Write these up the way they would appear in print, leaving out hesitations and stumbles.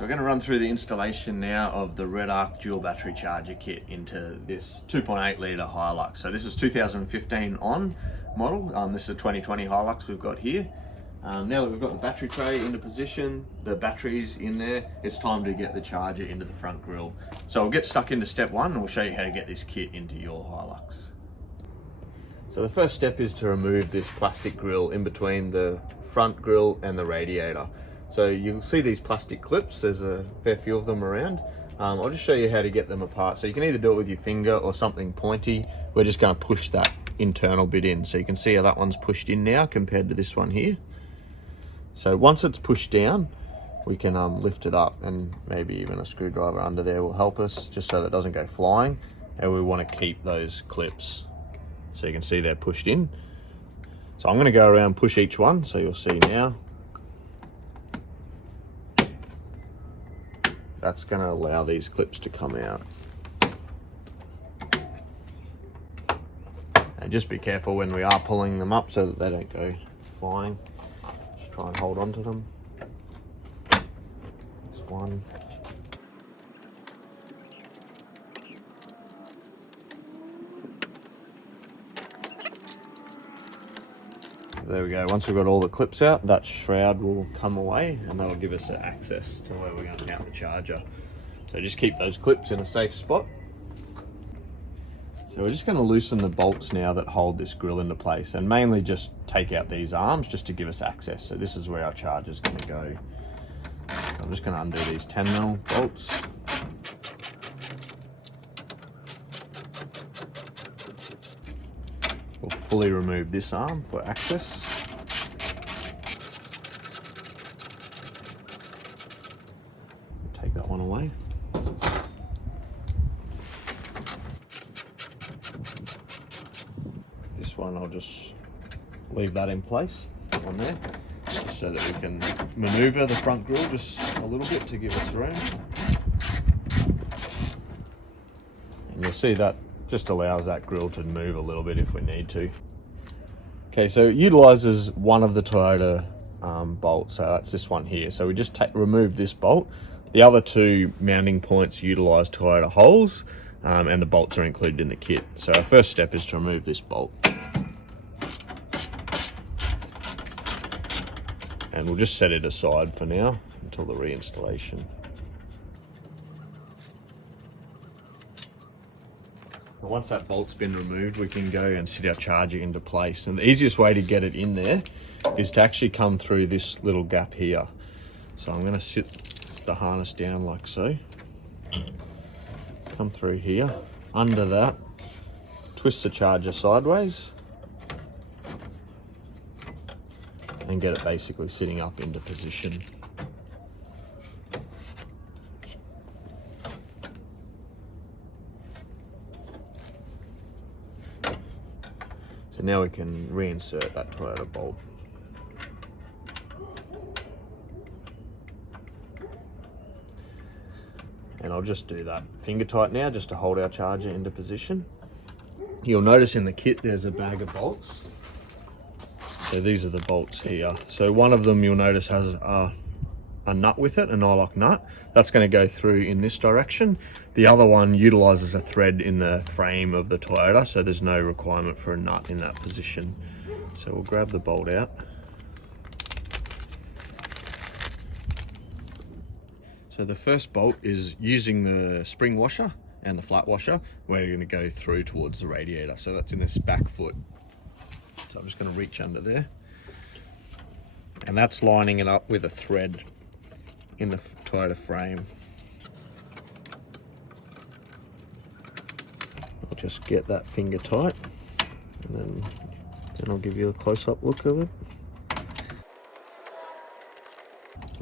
So we're going to run through the installation now of the Redarc dual battery charger kit into this 2.8 litre Hilux. So this is 2015 on model. This is a 2020 Hilux we've got here. Now that we've got the battery tray into position, the batteries in there, it's time to get the charger into the front grille. So we'll get stuck into step one and we'll show you how to get this kit into your Hilux. So the first step is to remove this plastic grille in between the front grille and the radiator. So you'll see these plastic clips, there's a fair few of them around. I'll just show you how to get them apart. So you can either do it with your finger or something pointy. We're just going to push that internal bit in. So you can see how that one's pushed in now compared to this one here. So once it's pushed down, we can lift it up, and maybe even a screwdriver under there will help us, just so that it doesn't go flying. And we want to keep those clips. So you can see they're pushed in. So I'm going to go around, push each one, so you'll see now. That's going to allow these clips to come out. And just be careful when we are pulling them up so that they don't go flying. Just try and hold on to them. This one. There we go. Once we've got all the clips out, that shroud will come away and that'll give us access to where we're going to mount the charger. So just keep those clips in a safe spot. So we're just going to loosen the bolts now that hold this grille into place, and mainly just take out these arms just to give us access. So this is where our charger is going to go. So I'm just going to undo these 10mm bolts. We'll fully remove this arm for access. Take that one away. This one I'll just leave that in place on there, just so that we can maneuver the front grille just a little bit to give us room. And you'll see that just allows that grille to move a little bit if we need to. Okay, so it utilizes one of the Toyota bolts, so that's this one here. So we just remove this bolt. The other two mounting points utilize Toyota holes, and the bolts are included in the kit. So our first step is to remove this bolt. And we'll just set it aside for now until the reinstallation. Once that bolt's been removed, we can go and sit our charger into place. And the easiest way to get it in there is to actually come through this little gap here. So I'm going to sit the harness down like so. Come through here. Under that, twist the charger sideways. And get it basically sitting up into position. So now we can reinsert that Toyota bolt. And I'll just do that finger tight now just to hold our charger into position. You'll notice in the kit there's a bag of bolts. So these are the bolts here. So one of them you'll notice has a nut with it, a nylock nut. That's going to go through in this direction. The other one utilizes a thread in the frame of the Toyota, so there's no requirement for a nut in that position. So we'll grab the bolt out. So the first bolt is using the spring washer and the flat washer, where you're going to go through towards the radiator. So that's in this back foot. So I'm just going to reach under there. And that's lining it up with a thread in the Toyota frame. I'll just get that finger tight, and then I'll give you a close-up look of it.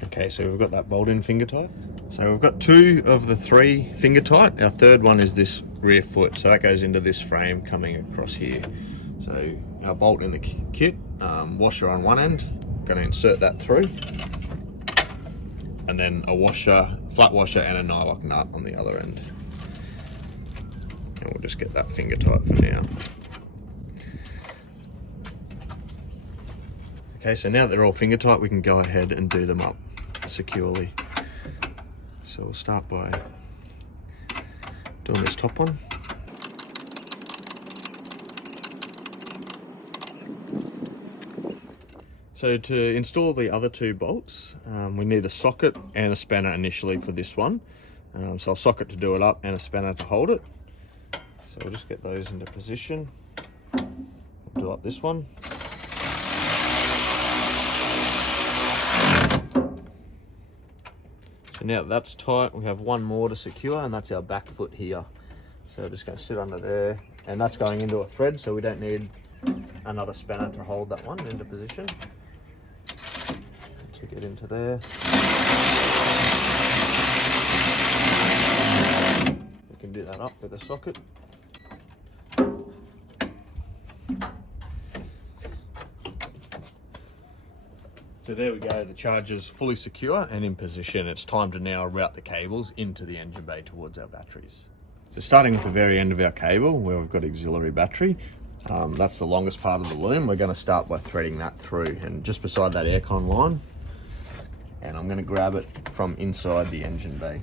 Okay, so we've got that bolt in finger tight. So we've got two of the three finger tight. Our third one is this rear foot, so that goes into this frame coming across here. So our bolt in the kit, washer on one end, going to insert that through, and then a washer, flat washer, and a nylock nut on the other end. And we'll just get that finger tight for now. Okay, so now that they're all finger tight, we can go ahead and do them up securely. So we'll start by doing this top one. So to install the other two bolts, we need a socket and a spanner initially for this one. So a socket to do it up and a spanner to hold it. So we'll just get those into position. We'll do up this one. So now that that's tight, we have one more to secure, and that's our back foot here. So we're just going to sit under there, and that's going into a thread, so we don't need another spanner to hold that one into position. To get into there. We can do that up with a socket. So there we go, the charger's fully secure and in position. It's time to now route the cables into the engine bay towards our batteries. So starting at the very end of our cable where we've got auxiliary battery, that's the longest part of the loom. We're going to start by threading that through and just beside that aircon line. And I'm going to grab it from inside the engine bay.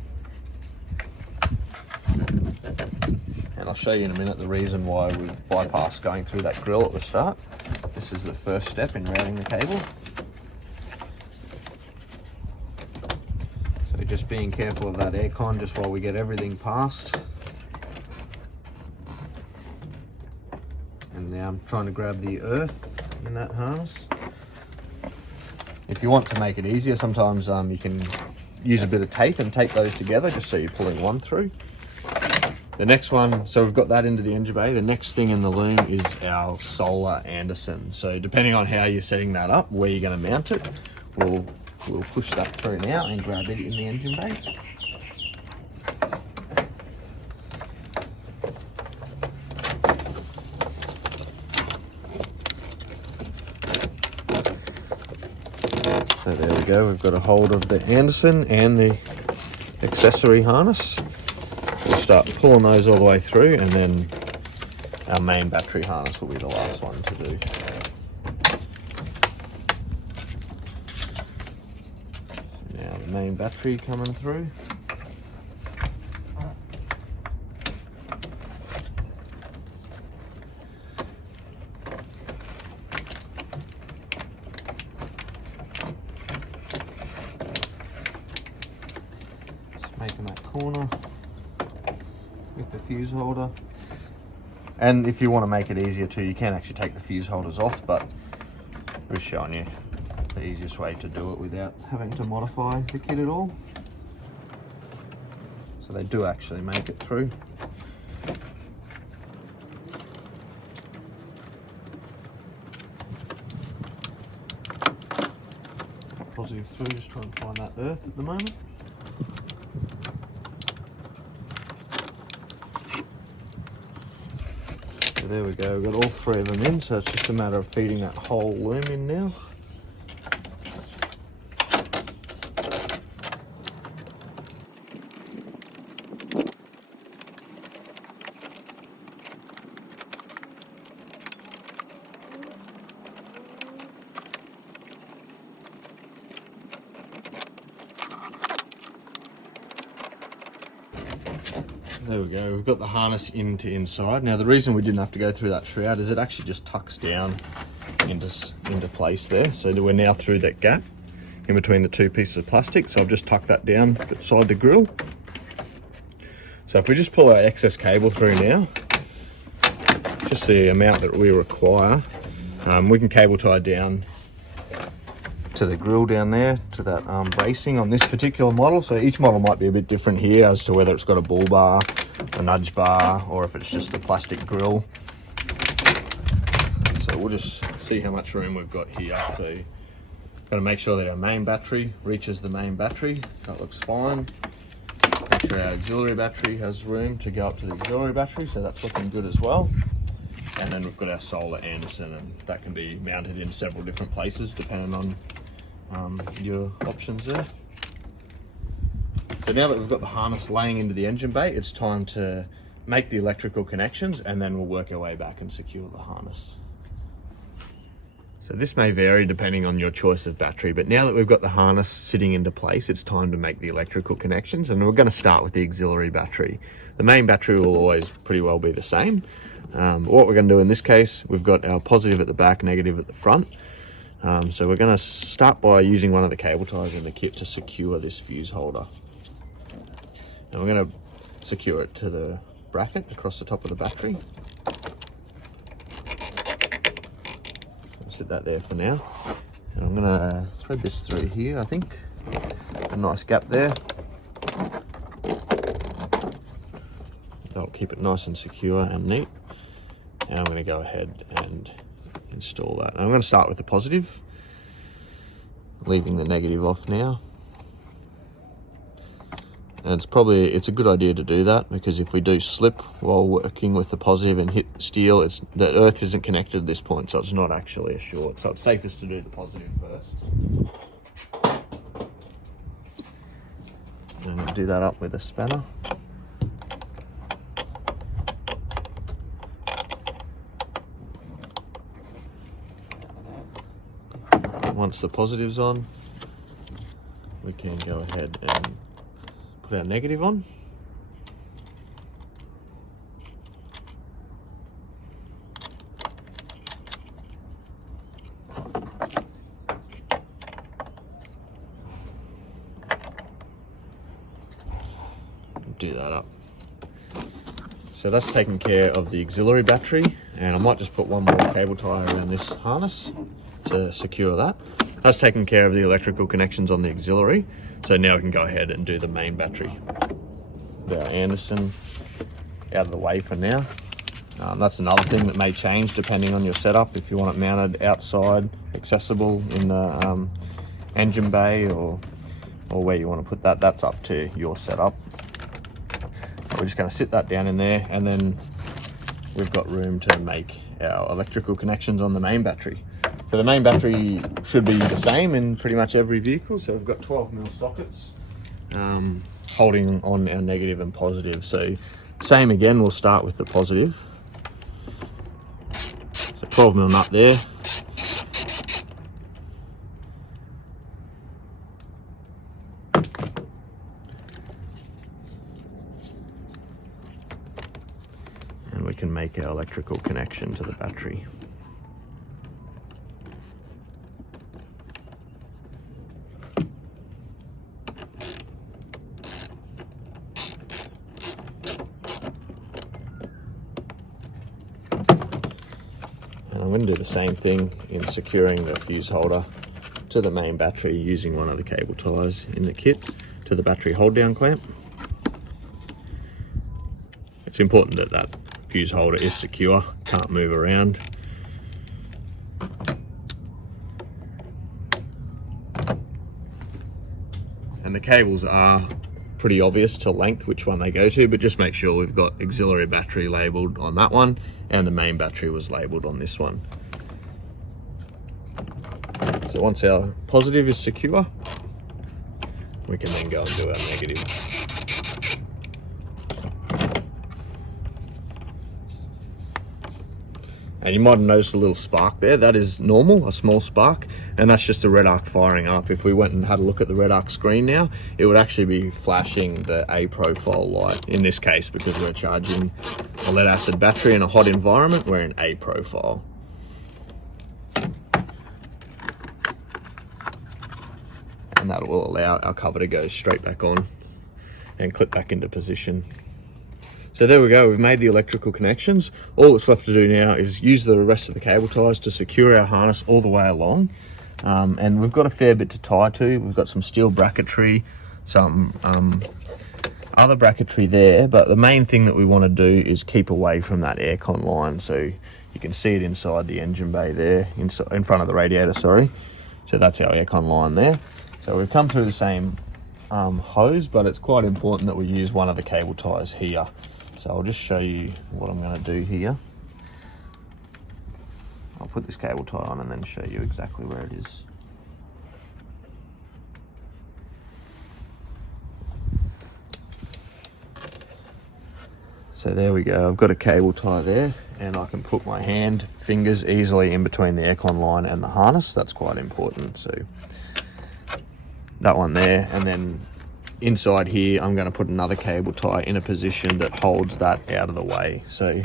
And I'll show you in a minute the reason why we've bypassed going through that grill at the start. This is the first step in routing the cable. So just being careful of that aircon just while we get everything past. And now I'm trying to grab the earth in that harness. If you want to make it easier, sometimes you can use a bit of tape and tape those together just so you're pulling one through. The next one, so we've got that into the engine bay. The next thing in the loom is our solar Anderson. So depending on how you're setting that up, where you're going to mount it, we'll push that through now and grab it in the engine bay. So there we go, we've got a hold of the Anderson and the accessory harness. We'll start pulling those all the way through, and then our main battery harness will be the last one to do. Now the main battery coming through. Making that corner with the fuse holder. And if you want to make it easier too, you can actually take the fuse holders off, but we're showing you the easiest way to do it without having to modify the kit at all. So they do actually make it through. Positive through, just trying to find that earth at the moment. So there we go, we've got all three of them in, so it's just a matter of feeding that whole loom in now. There we go, we've got the harness into inside. Now the reason we didn't have to go through that shroud is it actually just tucks down into place there. So we're now through that gap in between the two pieces of plastic. So I've just tucked that down beside the grill. So if we just pull our excess cable through now, just the amount that we require, we can cable tie down to the grill down there, to that bracing on this particular model. So each model might be a bit different here as to whether it's got a bull bar, a nudge bar, or if it's just a plastic grill. So we'll just see how much room we've got here. So got to make sure that our main battery reaches the main battery, so that looks fine. Make sure our auxiliary battery has room to go up to the auxiliary battery, so that's looking good as well. And then we've got our solar Anderson, and that can be mounted in several different places depending on your options there. So now that we've got the harness laying into the engine bay, it's time to make the electrical connections, and then we'll work our way back and secure the harness. So this may vary depending on your choice of battery, but now that we've got the harness sitting into place, it's time to make the electrical connections, and we're going to start with the auxiliary battery. The main battery will always pretty well be the same. What we're going to do in this case, we've got our positive at the back, negative at the front. So we're going to start by using one of the cable ties in the kit to secure this fuse holder. And we're going to secure it to the bracket across the top of the battery. Sit that there for now, and I'm going to thread this through here. I think a nice gap there. That'll keep it nice and secure and neat. And I'm going to go ahead and install that. And I'm going to start with the positive, leaving the negative off now. And it's a good idea to do that, because if we do slip while working with the positive and hit steel, the earth isn't connected at this point, so it's not actually a short. So it's safest to do the positive first. And I'll do that up with a spanner. Once the positive's on, we can go ahead and put our negative on. Do that up. So that's taking care of the auxiliary battery, and I might just put one more cable tie around this harness to secure that. That's taking care of the electrical connections on the auxiliary. So now we can go ahead and do the main battery. Put our Anderson out of the way for now. That's another thing that may change depending on your setup. If you want it mounted outside, accessible in the engine bay, or where you want to put that, that's up to your setup. We're just going to sit that down in there, and then we've got room to make our electrical connections on the main battery. So the main battery should be the same in pretty much every vehicle. So we've got 12mm sockets holding on our negative and positive. So same again, we'll start with the positive. So 12mm nut there. And we can make our electrical connection to the battery. And I'm going to do the same thing in securing the fuse holder to the main battery using one of the cable ties in the kit to the battery hold down clamp. It's important that that fuse holder is secure, can't move around. And the cables are pretty obvious to length which one they go to, but just make sure we've got auxiliary battery labeled on that one and the main battery was labeled on this one. So once our positive is secure, we can then go and do our negative. And you might have noticed a little spark there. That is normal, a small spark, and that's just the Redarc firing up. If we went and had a look at the Redarc screen now, it would actually be flashing the A profile light. In this case, because we're charging a lead acid battery in a hot environment, we're in A profile. And that will allow our cover to go straight back on and clip back into position. So there we go, we've made the electrical connections. All that's left to do now is use the rest of the cable ties to secure our harness all the way along. And we've got a fair bit to tie to. We've got some steel bracketry, some other bracketry there, but the main thing that we want to do is keep away from that aircon line. So you can see it inside the engine bay there, in front of the radiator, sorry. So that's our aircon line there. So we've come through the same hose, but it's quite important that we use one of the cable ties here. So I'll just show you what I'm going to do here. I'll put this cable tie on and then show you exactly where it is. So there we go, I've got a cable tie there, and I can put my fingers easily in between the aircon line and the harness. That's quite important. So that one there, and then inside here I'm going to put another cable tie in a position that holds that out of the way. So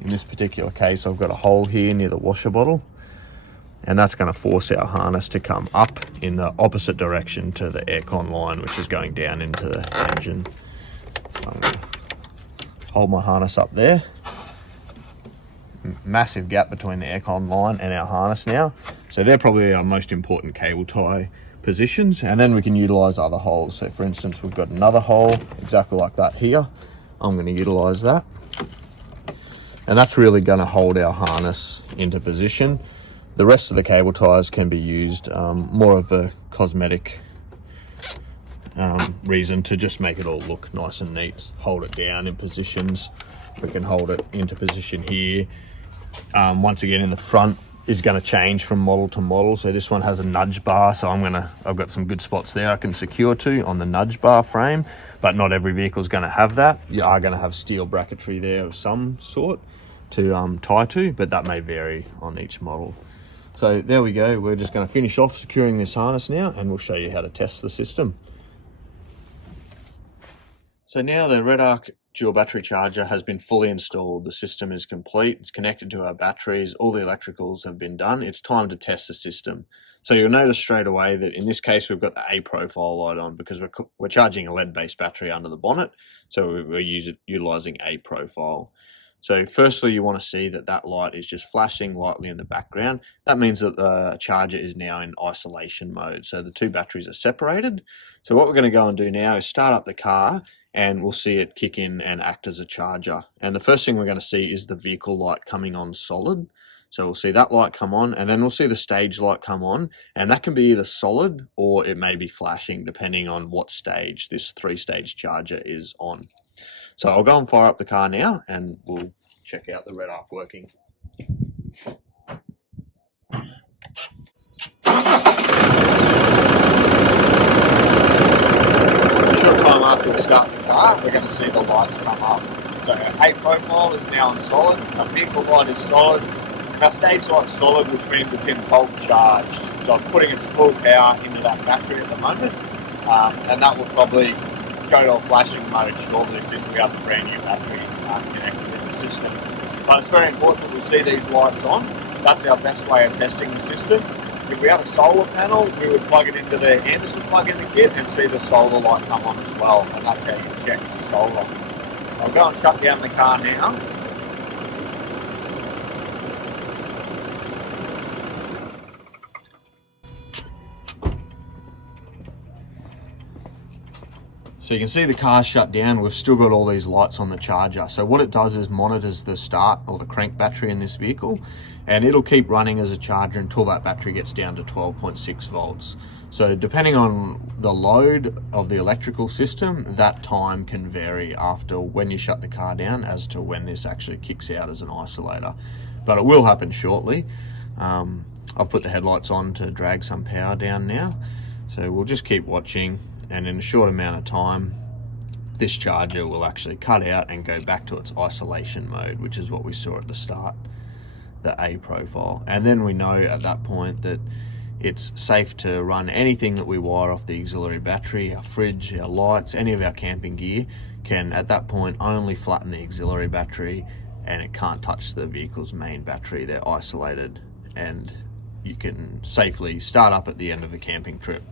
in this particular case, I've got a hole here near the washer bottle, and that's going to force our harness to come up in the opposite direction to the aircon line, which is going down into the engine. So I'm going to hold my harness up there. Massive gap between the aircon line and our harness now. So they're probably our most important cable tie positions, and then we can utilize other holes. So for instance, we've got another hole exactly like that here. I'm going to utilize that, and that's really going to hold our harness into position. The rest of the cable ties can be used more of a cosmetic reason to just make it all look nice and neat. Hold it down in positions. We can hold it into position here. Once again, in the front is going to change from model to model. So this one has a nudge bar, so I've got some good spots there I can secure to on the nudge bar frame, but not every vehicle is going to have that. You are going to have steel bracketry there of some sort to tie to, but that may vary on each model. So there we go. We're just going to finish off securing this harness now, and we'll show you how to test the system. So now the Redarc dual battery charger has been fully installed. The system is complete. It's connected to our batteries. All the electricals have been done. It's time to test the system. So you'll notice straight away that in this case, we've got the A profile light on because we're charging a lead-based battery under the bonnet. So we're utilizing A profile. So firstly, you want to see that light is just flashing lightly in the background. That means that the charger is now in isolation mode. So the two batteries are separated. So what we're going to go and do now is start up the car, and we'll see it kick in and act as a charger. And the first thing we're going to see is the vehicle light coming on solid. So we'll see that light come on, and then we'll see the stage light come on, and that can be either solid or it may be flashing depending on what stage this 3-stage charger is on. So I'll go and fire up the car now, and we'll check out the Redarc working. Short time after we start the car, we're going to see the lights come up. So our A profile is now on solid, our vehicle light is solid, and our stage light's solid, which means it's in bulk charge. So I'm putting its full power into that battery at the moment, and that will probably go to a flashing mode shortly since we have a brand new battery connected in the system. But it's very important that we see these lights on. That's our best way of testing the system. If we have a solar panel, we would plug it into the Anderson plug-in kit and see the solar light come on as well, and that's how you check it's solar. I'll go and shut down the car now. So you can see the car's shut down. We've still got all these lights on the charger. So what it does is monitors the start or the crank battery in this vehicle, and it'll keep running as a charger until that battery gets down to 12.6 volts. So depending on the load of the electrical system, that time can vary after when you shut the car down as to when this actually kicks out as an isolator. But it will happen shortly. I've put the headlights on to drag some power down now. So we'll just keep watching, and in a short amount of time, this charger will actually cut out and go back to its isolation mode, which is what we saw at the start, the A profile. And then we know at that point that it's safe to run anything that we wire off the auxiliary battery, our fridge, our lights, any of our camping gear can at that point only flatten the auxiliary battery, and it can't touch the vehicle's main battery. They're isolated, and you can safely start up at the end of the camping trip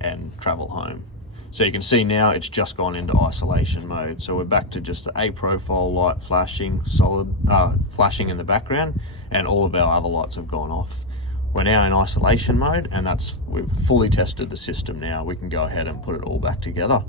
and travel home. So you can see now it's just gone into isolation mode. So we're back to just the A profile light flashing, flashing in the background, and all of our other lights have gone off. We're now in isolation mode, and we've fully tested the system now. We can go ahead and put it all back together.